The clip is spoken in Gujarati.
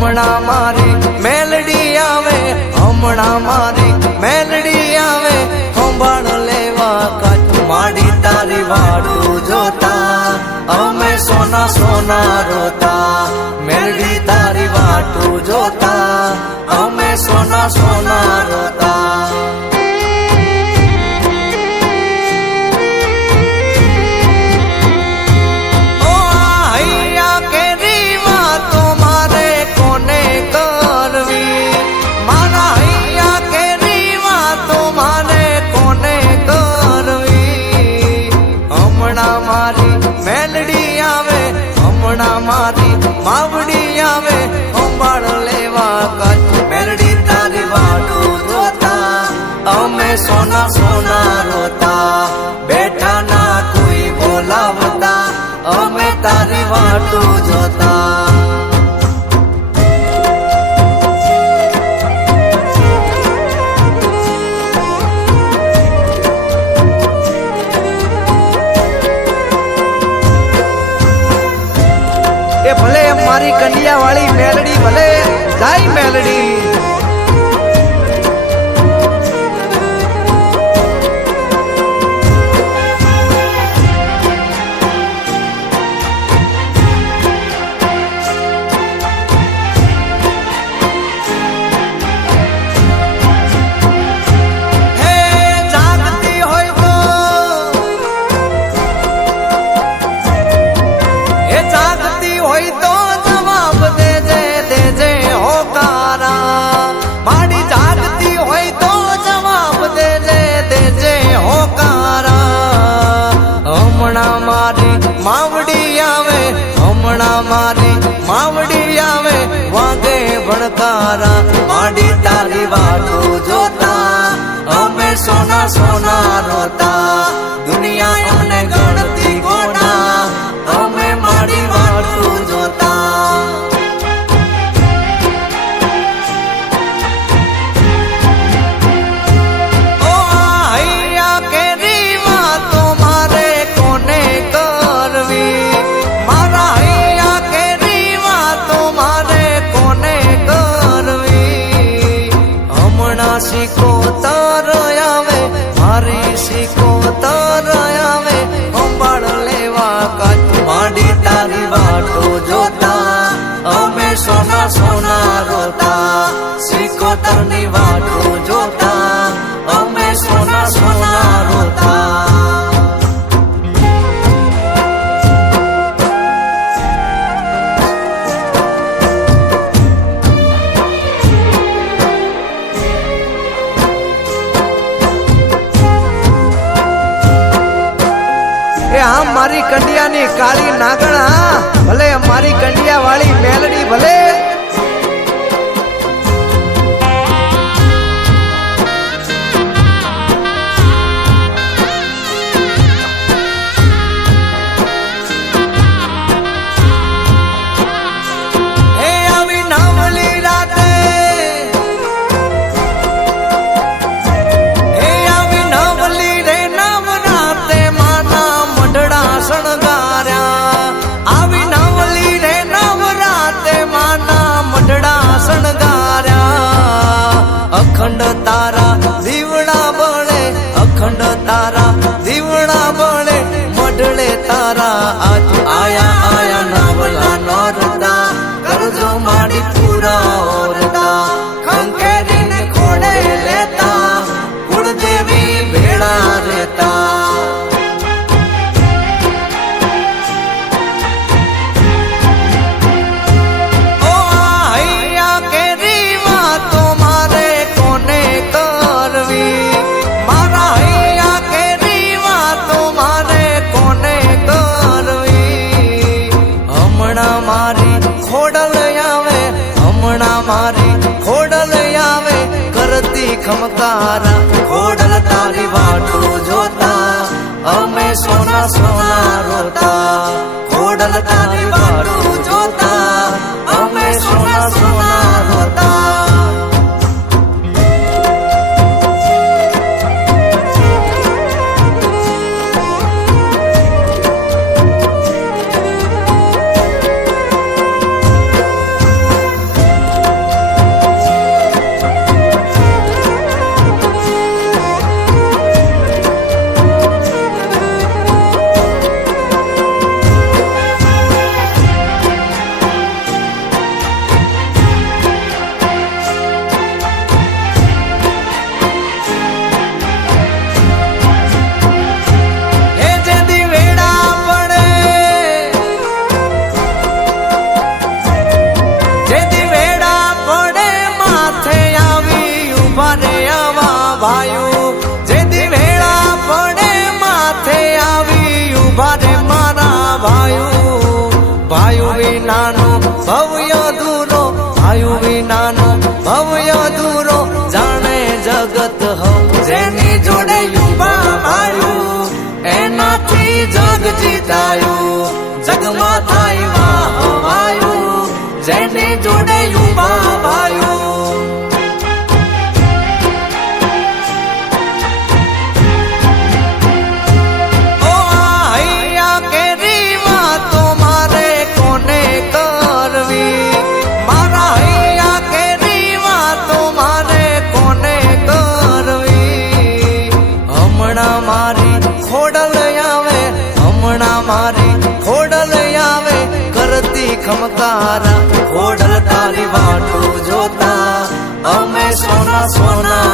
હમણાં મારી મેલડી આવે, હમણાં મારી મેલડી આવે, સંભાળ લેવા કાચ માડી તારી વાટું જોતા અમે સોના સોના રોતા, મેલડી તારી વાટું જોતા અમે સોના સોના રોતા. મારી માવડી આવે, સંભાળ લેવા કાચ મેલડી તારી વાટું જોતા અમે સોના સોના રોતા, બેઠા ના કોઈ બોલાવતા અમે તારી વાટું જોતા. ભલે મારી કંડિયા વાળી મેલડી ભલે જાય મેલડી. માવડી આવે, હમણાં મારી માવડી આવે, વાગે ભણકારા માડી તારી વાટું જોતા અમે સોના સોના રોતા, દુનિયા અમને ગણતી ગોડા અમે માડી વાટું જોતા. સિકોતર આવે મારી સિકોતર આવે, સંભાળ લેવા કાચ માડી તારી વાટું જોતા અમે સોના સોના રોતા, સિકોતર ની વાટું જોતા અમે સોના સોના રોતા. હા મારી કંડિયાની કાળી નાગણા ભલે મારી કંડિયા વાળી મેલડી ભલે. અખંડ તારા દીવડા બળે, અખંડ તારા દીવડા બળે, મઢળે તારા આજ આયા આયા નવલા નોરતા, કરજો માડી પૂરા ઓરતા, ખંખેરીને ખોડે લેતા કુળદેવી ભેળા રહેતા. મારી ખોડલ આવે કરતી ખમકારા, ખોડલ તારી વાટું જોતા અમે સોના સોના રોતા, ખોડલ તારી વાટું જોતા અમે સોના સોના રોતા. પિતાનો ભવ્ય અધૂરો જાણે જગત હવ જેની જોડે યુવા આવ્યું એનાથી જગ જીતાયું જગમાં થાય વાહવાયું જેની જોડે યુવા આવ્યું ઓ હૈયા કેરી વાતો મારે કોને કરવી મારા હૈયા કેરી વાતો મારે કોને કરવી હમણાં મારી ખોડલ આવે હમણાં મારી ખોડલ આવે કરતી ખમકારા ખોડલ તારી વાટો જોતા અમે સોના સોના